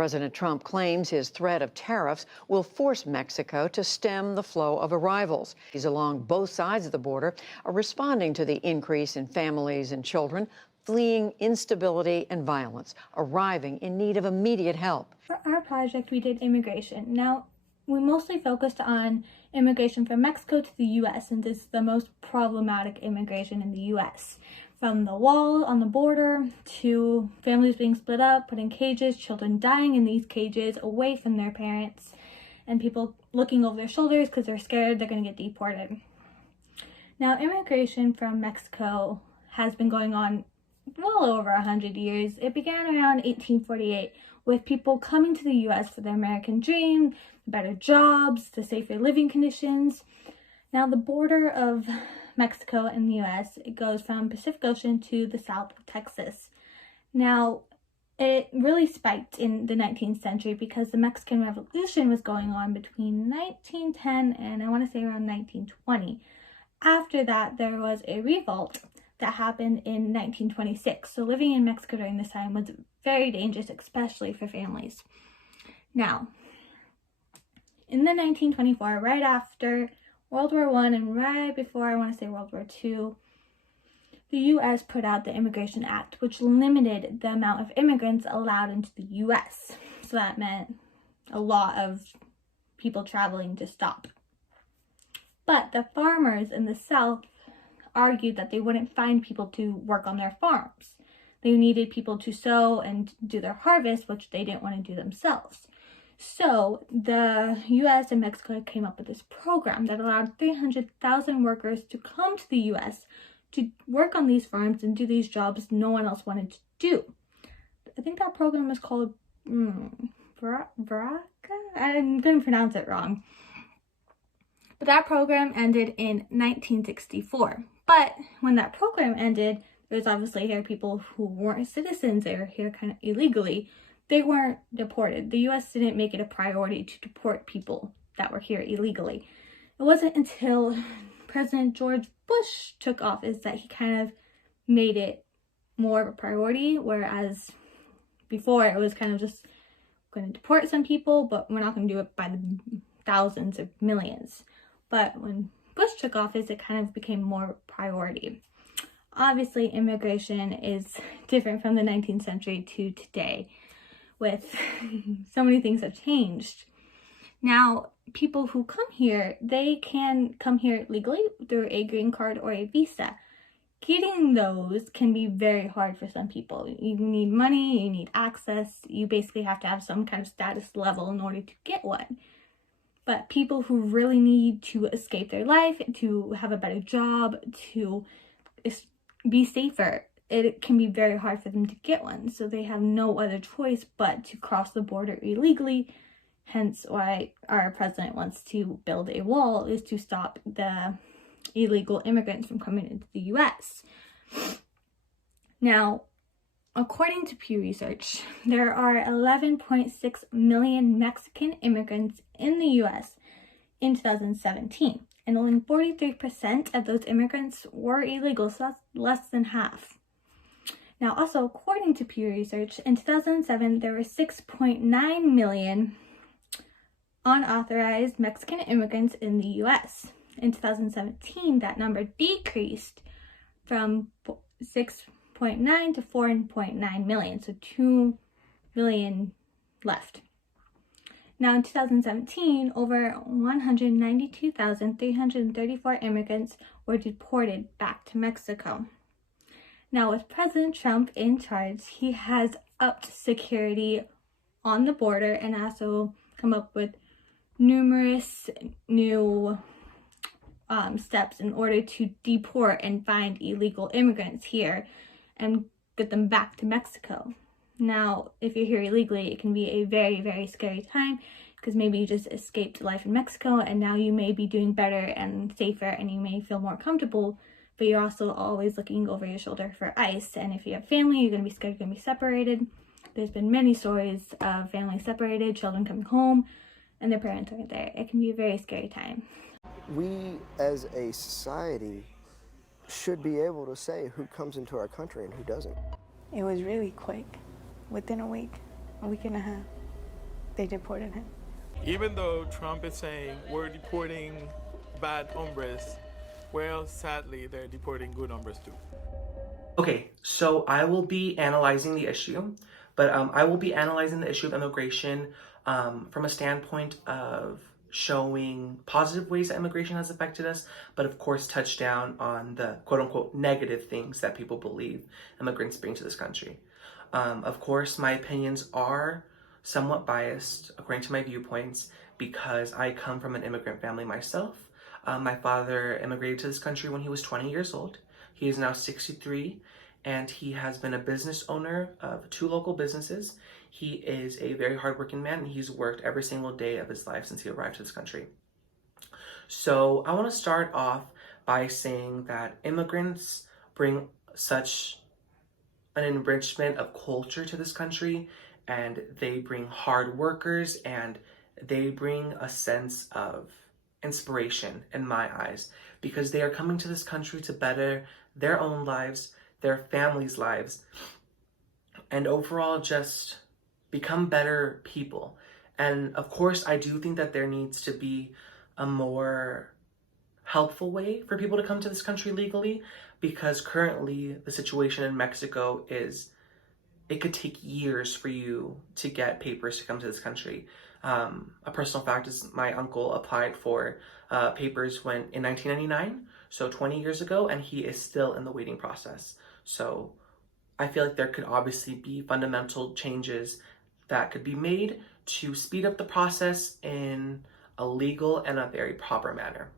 President Trump claims his threat of tariffs will force Mexico to stem the flow of arrivals. He's along both sides of the border are responding to the increase in families and children fleeing instability and violence, arriving in need of immediate help. For our project, we did immigration. Now, we mostly focused on immigration from Mexico to the U.S., since it's the most problematic immigration in the U.S. From the wall on the border to families being split up, put in cages, children dying in these cages away from their parents, and people looking over their shoulders because they're scared they're going to get deported. Now, immigration from Mexico has been going on well over 100 years. It began around 1848 with people coming to the U.S. for the American dream, the better jobs, the safer living conditions. Now, the border of Mexico and the U.S., it goes from Pacific Ocean to the south of Texas. Now, it really spiked in the 19th century because the Mexican Revolution was going on between 1910 and I want to say around 1920. After that, there was a revolt that happened in 1926. So living in Mexico during this time was very dangerous, especially for families. Now, in the 1924, right after World War I and right before, I want to say, World War II, the U.S. put out the Immigration Act, which limited the amount of immigrants allowed into the U.S. So that meant a lot of people traveling to stop. But the farmers in the South argued that they wouldn't find people to work on their farms. They needed people to sow and do their harvest, which they didn't want to do themselves. So the U.S. and Mexico came up with this program that allowed 300,000 workers to come to the U.S. to work on these farms and do these jobs no one else wanted to do. I think that program was called Braca? I'm going to pronounce it wrong. But that program ended in 1964. But when that program ended, there's obviously here people who weren't citizens, they were here kind of illegally. They weren't deported. The U.S. didn't make it a priority to deport people that were here illegally. It wasn't until President George Bush took office that he kind of made it more of a priority, whereas before it was kind of just going to deport some people, but we're not going to do it by the thousands or millions. But when Bush took office, it kind of became more priority. Obviously, immigration is different from the 19th century to today, with so many things have changed. Now, people who come here, they can come here legally through a green card or a visa. Getting those can be very hard for some people. You need money, you need access, you basically have to have some kind of status level in order to get one. But people who really need to escape their life, to have a better job, to be safer, it can be very hard for them to get one. So they have no other choice but to cross the border illegally. Hence why our president wants to build a wall, is to stop the illegal immigrants from coming into the U.S. Now, according to Pew Research, there are 11.6 million Mexican immigrants in the U.S. in 2017, and only 43% of those immigrants were illegal, so that's less than half. Now, also, according to Pew Research, in 2007, there were 6.9 million unauthorized Mexican immigrants in the U.S. In 2017, that number decreased from 6.9 to 4.9 million, so 2 million left. Now, in 2017, over 192,334 immigrants were deported back to Mexico. Now, with President Trump in charge, he has upped security on the border and also come up with numerous new steps in order to deport and find illegal immigrants here and get them back to Mexico. Now, if you're here illegally, it can be a very, very scary time because maybe you just escaped life in Mexico and now you may be doing better and safer and you may feel more comfortable, but you're also always looking over your shoulder for ICE. And if you have family, you're going to be scared you're going to be separated. There's been many stories of families separated, children coming home, and their parents aren't there. It can be a very scary time. We, as a society, should be able to say who comes into our country and who doesn't. It was really quick. Within a week and a half. they deported him. Even though Trump is saying we're deporting bad hombres, well, sadly, they're deporting good hombres too. Okay, so I will be analyzing the issue, but I will be analyzing the issue of immigration from a standpoint of showing positive ways that immigration has affected us, but of course touch down on the quote-unquote negative things that people believe immigrants bring to this country. Of course, my opinions are somewhat biased according to my viewpoints because I come from an immigrant family myself. My father immigrated to this country when he was 20 years old. He is now 63, and he has been a business owner of 2 local businesses. He is a very hardworking man, and he's worked every single day of his life since he arrived to this country. So I want to start off by saying that immigrants bring such an enrichment of culture to this country, and they bring hard workers, and they bring a sense of inspiration in my eyes, because they are coming to this country to better their own lives, their families' lives, and overall just become better people. And of course, I do think that there needs to be a more helpful way for people to come to this country legally, because currently the situation in Mexico is it could take years for you to get papers to come to this country. A personal fact is my uncle applied for papers in 1999, so 20 years ago, and he is still in the waiting process. So I feel like there could obviously be fundamental changes that could be made to speed up the process in a legal and a very proper manner.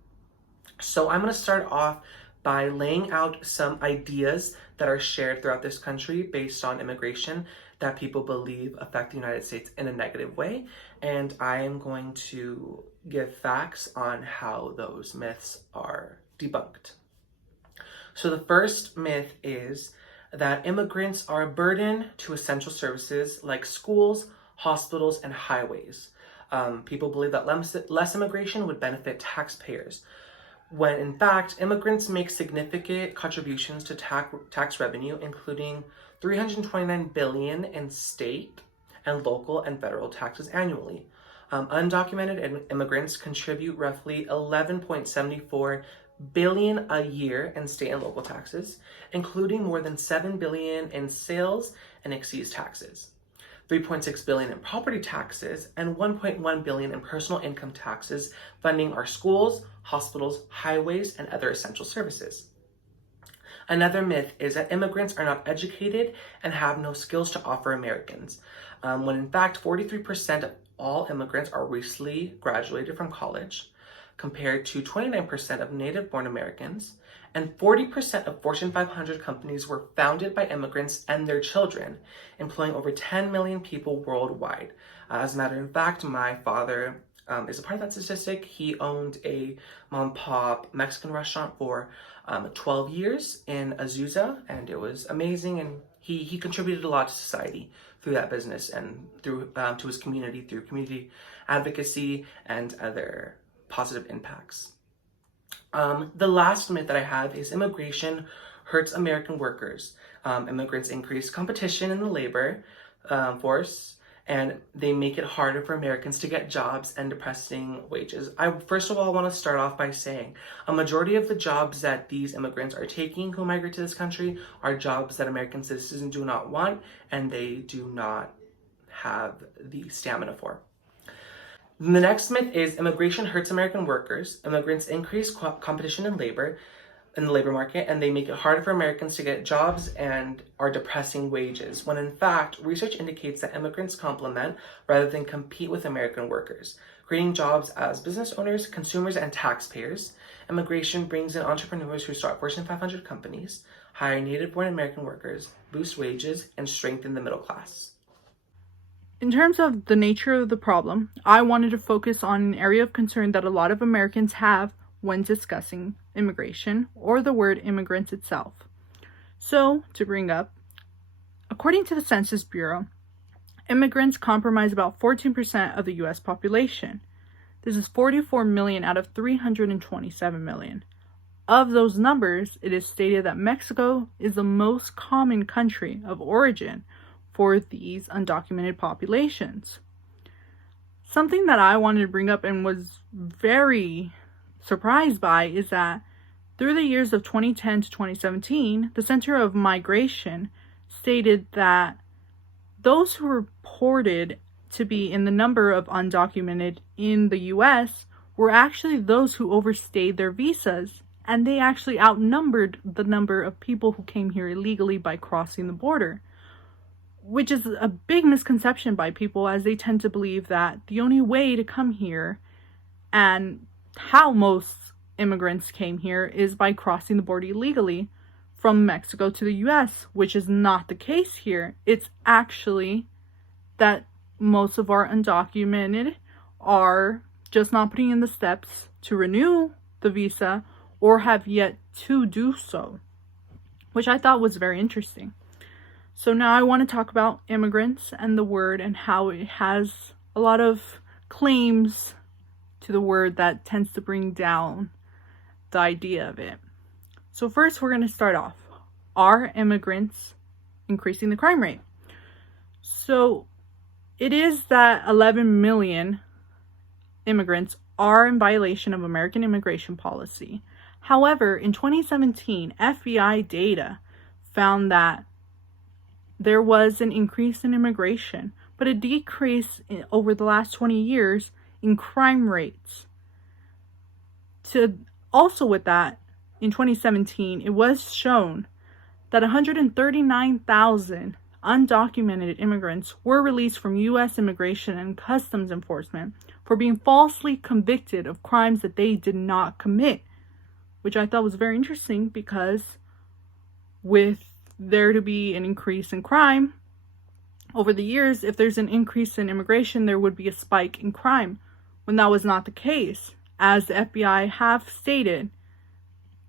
So I'm going to start off by laying out some ideas that are shared throughout this country based on immigration that people believe affect the United States in a negative way. And I am going to give facts on how those myths are debunked. So the first myth is that immigrants are a burden to essential services like schools, hospitals, and highways. People believe that less immigration would benefit taxpayers, when in fact, immigrants make significant contributions to tax revenue, including $329 billion in state and local and federal taxes annually. Undocumented immigrants contribute roughly $11.74 billion a year in state and local taxes, including more than $7 billion in sales and excise taxes, $3.6 billion in property taxes, and $1.1 billion in personal income taxes, funding our schools, hospitals, highways, and other essential services. Another myth is that immigrants are not educated and have no skills to offer Americans, when in fact 43% of all immigrants are recently graduated from college, compared to 29% of native-born Americans, and 40% of Fortune 500 companies were founded by immigrants and their children, employing over 10 million people worldwide. As a matter of fact, my father is a part of that statistic. He owned a mom-and-pop Mexican restaurant for 12 years in Azusa, and it was amazing, and he contributed a lot to society through that business and through to his community through community advocacy and other positive impacts. The last myth that I have is immigration hurts American workers. Immigrants increase competition in the labor force, and they make it harder for Americans to get jobs and depressing wages. I first of all want to start off by saying a majority of the jobs that these immigrants are taking who migrate to this country are jobs that American citizens do not want and they do not have the stamina for. The next myth is immigration hurts American workers. Immigrants increase competition in the labor market, and they make it harder for Americans to get jobs and are depressing wages, when in fact, research indicates that immigrants complement rather than compete with American workers, creating jobs as business owners, consumers, and taxpayers. Immigration brings in entrepreneurs who start Fortune 500 companies, hire native-born American workers, boost wages, and strengthen the middle class. In terms of the nature of the problem, I wanted to focus on an area of concern that a lot of Americans have when discussing immigration, or the word immigrants itself. So, to bring up, according to the Census Bureau, immigrants comprise about 14% of the U.S. population. This is 44 million out of 327 million. Of those numbers, it is stated that Mexico is the most common country of origin for these undocumented populations. Something that I wanted to bring up and was very surprised by is that through the years of 2010 to 2017, the Center of Migration stated that those who reported to be in the number of undocumented in the US were actually those who overstayed their visas, and they actually outnumbered the number of people who came here illegally by crossing the border, which is a big misconception by people, as they tend to believe that the only way to come here, and how most immigrants came here, is by crossing the border illegally from Mexico to the US, which is not the case here. It's actually that most of our undocumented are just not putting in the steps to renew the visa or have yet to do so, which I thought was very interesting. So now I want to talk about immigrants and the word and how it has a lot of claims to the word that tends to bring down the idea of it. So first, we're going to start off. Are immigrants increasing the crime rate? So it is that 11 million immigrants are in violation of American immigration policy. However, in 2017, FBI data found that there was an increase in immigration, but a decrease over the last 20 years in crime rates. Also with that, in 2017, it was shown that 139,000 undocumented immigrants were released from U.S. Immigration and Customs Enforcement for being falsely convicted of crimes that they did not commit, which I thought was very interesting, because with there to be an increase in crime over the years, if there's an increase in immigration, there would be a spike in crime, when that was not the case. As the FBI have stated,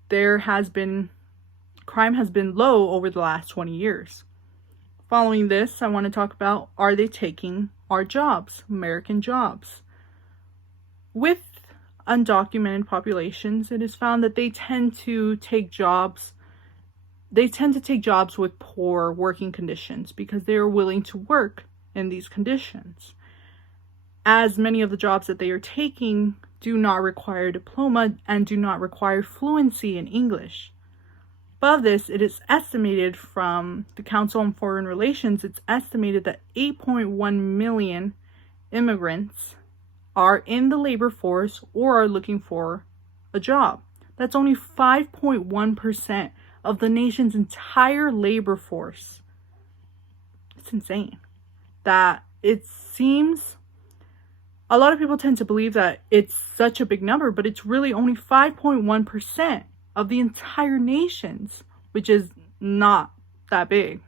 crime has been low over the last 20 years. Following this, I want to talk about, are they taking our jobs, American jobs? With undocumented populations, it is found that they tend to take jobs with poor working conditions because they are willing to work in these conditions. As many of the jobs that they are taking do not require a diploma and do not require fluency in English. Above this, it is estimated from the Council on Foreign Relations, it's estimated that 8.1 million immigrants are in the labor force or are looking for a job. That's only 5.1% of the nation's entire labor force. It's insane. That it seems, a lot of people tend to believe that it's such a big number, but it's really only 5.1% of the entire nation's, which is not that big.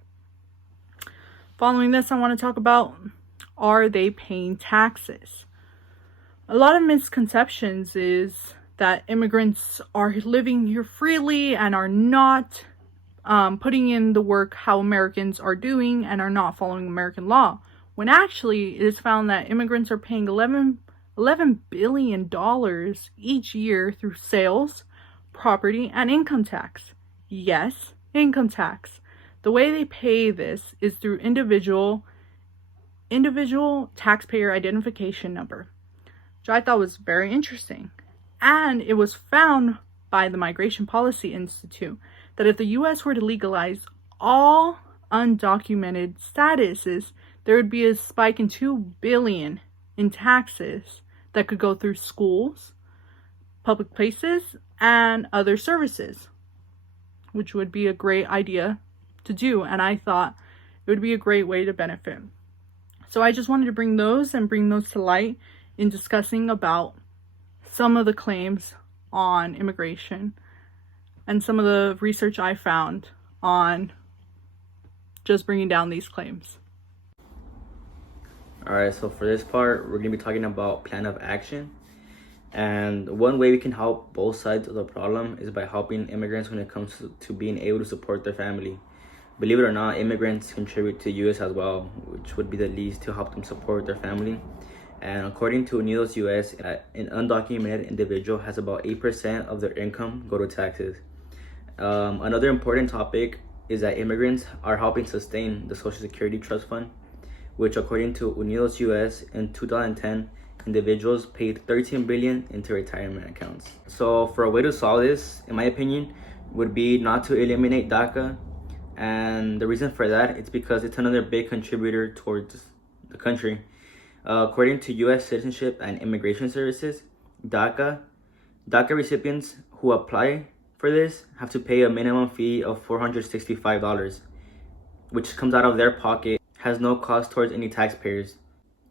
Following this, I want to talk about, are they paying taxes? A lot of misconceptions is that immigrants are living here freely and are not putting in the work how Americans are doing and are not following American law, when actually it is found that immigrants are paying $11 billion each year through sales, property, and income tax. Yes, income tax. The way they pay this is through individual taxpayer identification number, which I thought was very interesting. And it was found by the Migration Policy Institute that if the U.S. were to legalize all undocumented statuses, there would be a spike in $2 billion in taxes that could go through schools, public places, and other services, which would be a great idea to do, and I thought it would be a great way to benefit. So I just wanted to bring those to light in discussing about some of the claims on immigration and some of the research I found on just bringing down these claims. Alright, so for this part, we're going to be talking about plan of action. And one way we can help both sides of the problem is by helping immigrants when it comes to being able to support their family. Believe it or not, immigrants contribute to the U.S. as well, which would be the least to help them support their family. And according to Unidos US, an undocumented individual has about 8% of their income go to taxes. Another important topic is that immigrants are helping sustain the Social Security Trust Fund, which according to Unidos US in 2010, individuals paid 13 billion into retirement accounts. So for a way to solve this, in my opinion, would be not to eliminate DACA. And the reason for that is because it's another big contributor towards the country. According to U.S. Citizenship and Immigration Services, DACA recipients who apply for this have to pay a minimum fee of $465, which comes out of their pocket, has no cost towards any taxpayers.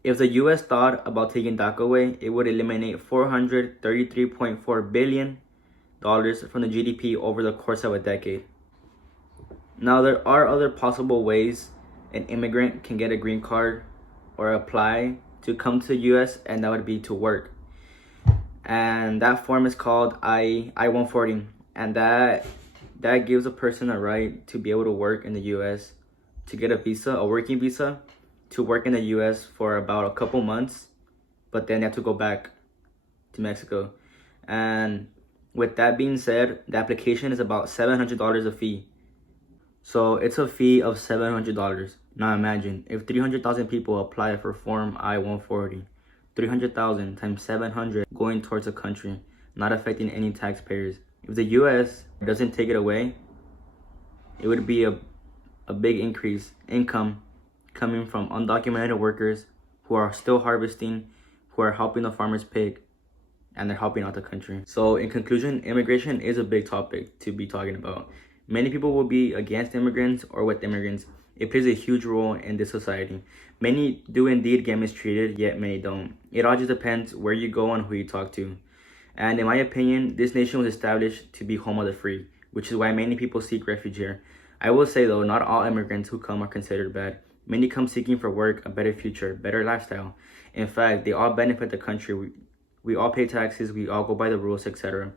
If the U.S. thought about taking DACA away, it would eliminate $433.4 billion from the GDP over the course of a decade. Now, there are other possible ways an immigrant can get a green card or apply to come to the U.S., and that would be to work. And that form is called I-140, and that gives a person a right to be able to work in the U.S., to get a visa, a working visa, to work in the U.S. for about a couple months, but then they have to go back to Mexico. And with that being said, the application is about $700 a fee. So it's a fee of $700. Now imagine if 300,000 people apply for Form I-140, 300,000 times 700 going towards the country, not affecting any taxpayers. If the U.S. doesn't take it away, it would be a big increase income coming from undocumented workers who are still harvesting, who are helping the farmers pick, and they're helping out the country. So in conclusion, immigration is a big topic to be talking about. Many people will be against immigrants or with immigrants. It plays a huge role in this society. Many do indeed get mistreated, yet many don't. It all just depends where you go and who you talk to. And in my opinion, this nation was established to be home of the free, which is why many people seek refuge here. I will say though, not all immigrants who come are considered bad. Many come seeking for work, a better future, better lifestyle. In fact, they all benefit the country. We all pay taxes, we all go by the rules, etc.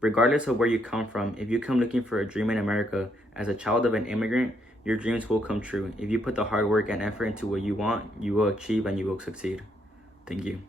Regardless of where you come from, if you come looking for a dream in America as a child of an immigrant, your dreams will come true. If you put the hard work and effort into what you want, you will achieve and you will succeed. Thank you.